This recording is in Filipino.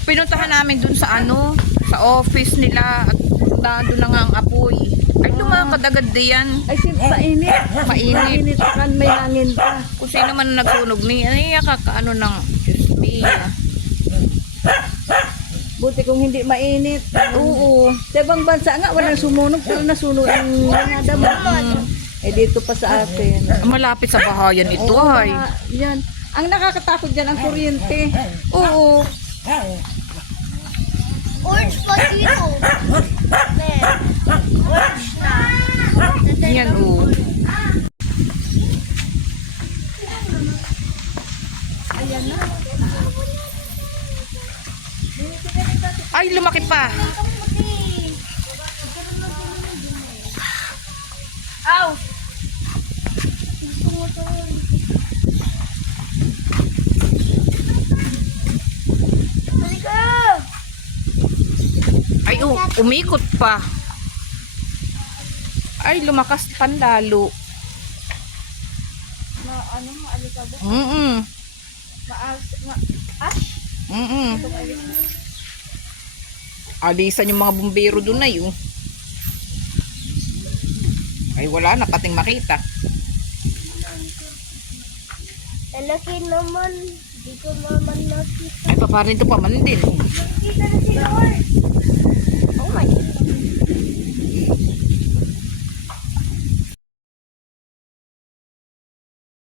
Pinuntahan namin dun sa ano, sa office nila at dado na nga ang apoy. Ay, lumakad agad diyan. Ay, mainit. Mainit. Mainit kan may hangin pa. Kung sino man nagsunog ni, ay, kakaano ng, Diyos me. Buti kung hindi mainit. Oo. Sa ibang bansa nga, walang sumunog. Pero nasunog ang mga damo. Eh, dito pa sa atin. Malapit sa bahayan ito, Oo, ay. yan. Ang nakakatakot dyan, ang kuryente. Oo. Orange pa dito. Orange na. Yan, oo. Ay, lumaki pa. Ow! Halika! Ay, umikot pa. Ay, lumakas panlalo. Maalikabok? Ash? Alisan yung mga bumbero doon na yun. Ay, wala na pating makita. Lalaki naman. Hindi ko naman nakita. Ay, paparin ito pa man din. Nakita na si Lord.